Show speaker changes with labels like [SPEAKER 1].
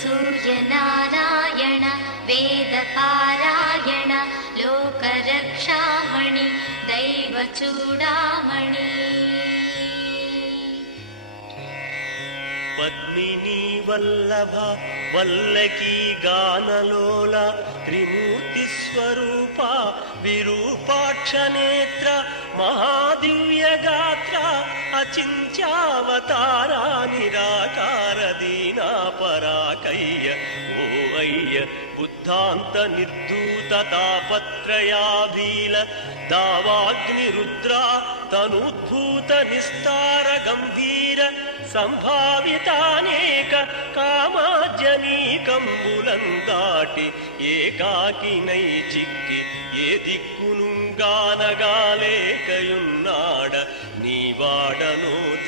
[SPEAKER 1] सूर्यनारायण वेदपारायण लोकरक्षामणि दैवचूडामणि
[SPEAKER 2] पद्मिनी वल्लभ वल्लकी गानलोल त्रिमूर्तिस्वरूपा विरूपाक्षनेत्र महादिव्यगात्रा अचिन्त्यावतारानि పరాకయ్య ఓ అయ్య బుద్ధాంత నిర్ధూత తాపత్రయాభీల దావాగ్ని రుద్ర తనుద్భూత నిస్తార గంభీర సంభావితానేక కామాజనీకంబులం దాటి ఏకాకినై చిక్కి ఏ దిక్కును గానగాలేకయున్నాడ నీవాడనో తండ్రి